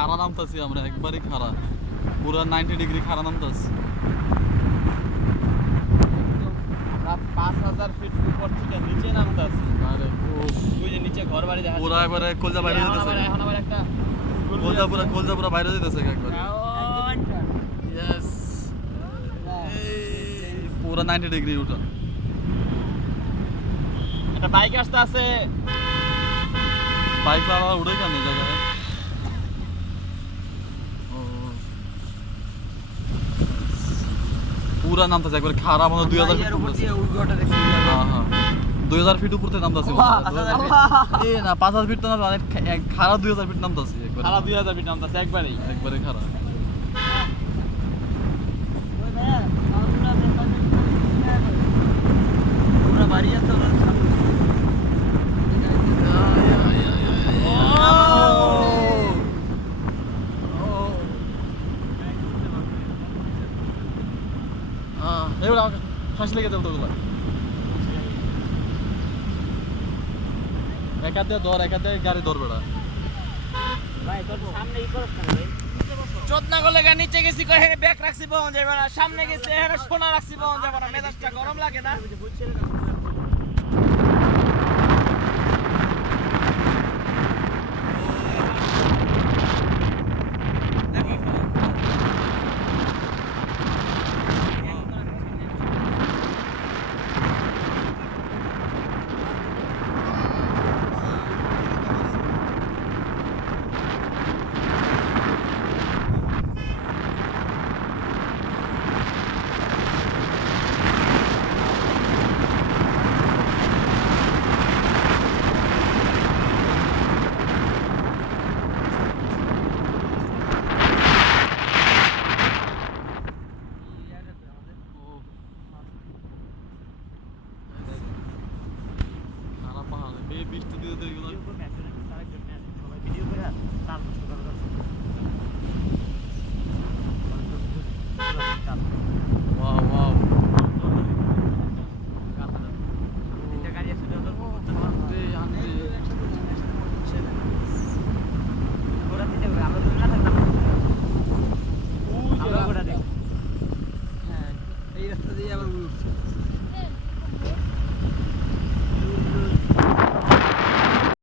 খাড়া নামতাছি আমরা, একবারই খাড়া, পুরা 90 ডিগ্রি খাড়া নামতাছি। আমরা 5000 ফিট উপর থেকে নিচে নামতাছি। আরে ওই যে নিচে ঘর বাড়ি দেখা পুরা একবারে কলজা বাইরে যেতেছে, এখন আবার একটা কলজা পুরা বাইরে যেতেছে একবারে। ইয়েস, পুরা 90 ডিগ্রি উঠা। একটা বাইক আসতে আছে। বাইক চালা উড়ে কেন এই জায়গায়? পুরা নামতেছে একবার খারাপ মতো 2000 ফিট নামতেছে। হ্যাঁ হ্যাঁ 2000 ফিট উপর থেকে নামতেছে। এ না 5000 ফিট তো না, অনেক খারাপ 2000 ফিট নামতেছে একবার। খারাপ 2000 ফিট নামতাছে একবারেই। একবারে খারাপ। পুরো বাড়ি আছে ওর সামনে। এবার আমাকে ফাঁসি লেগে যাবে তোগুলো। এক হাতে ধর, এক হাতে গাড়ি ধরবে না। ভাই তোর সামনে ই করছ না ভাই। চোদনা গলে গা নিচে গেছি কই ব্যাগ রাখছি পাওয়া যাবে না, সামনে গেছে এখানে সোনা রাখছি পাওয়া যাবে না, মেজাজটা গরম লাগে না।